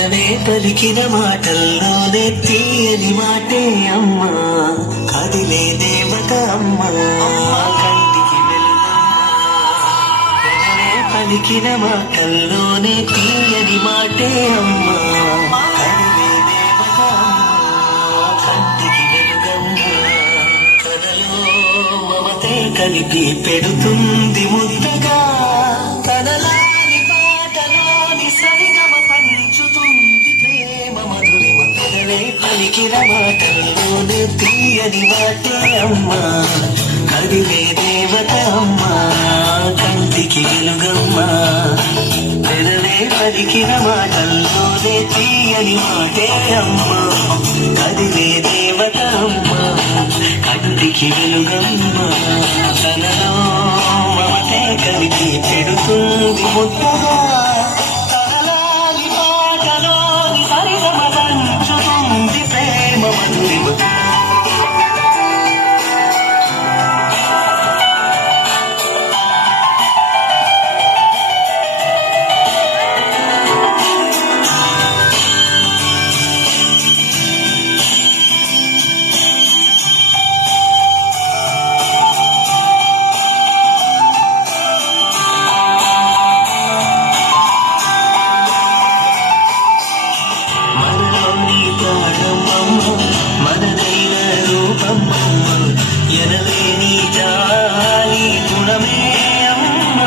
పెదవే పలికిన మాటల్లోనే తీయని మాటే అమ్మా, కదిలే దేవత అమ్మా, కంటికి వెలుగమ్మా. పెదవే పలికిన మాటల్లోనే తీయని మాటే అమ్మా, కదిలే దేవత అమ్మా, కంటికి వెలుగమ్మా. కలలో మమతే కలిపి పెడుతుంది ముద్దగా, కదలాని పాటలోని సరిగమ పంచుతుంది ప్రేమ మధురిమ. పెదవే పలికిన మాటల్లోనే తీయని మాటే అమ్మా, కదిలే దేవత అమ్మా, కంటికి వెలుగమ్మా. పెదవే పలికిన మాటల్లోనే తీయని మాటే అమ్మా, కదిలే దేవత అమ్మా, కంటికి వెలుగమ్మా. తనలో మమతే కలిపి పెడుతుంది ముద్దగా, తనలాలి పాటలోని సరిగమ పంచుతుంది ప్రేమ మధురిమ. మనదైన రూపమ్మ, ఎనలేని జాలి గుణమే అమ్మ,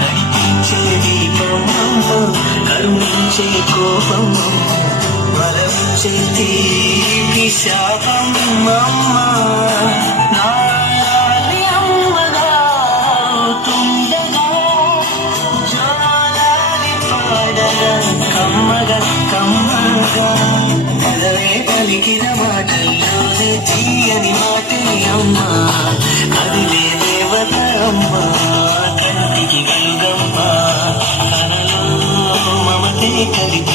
నడిపించే దీపమ్మ, కరుణించే కోపమ్మ, వరమించే తీపి శాపమ్మ. నాలి అమ్మగా తుండగా, జోలాలి పాడగా, కమ్మగా కమ్మగా. పెదవే పలికిన మాటల్లోనే తీయని మాటే అమ్మా, కదిలే దేవత అమ్మా, కంటికి వెలుగమ్మా. తనలో మమతే కలిపి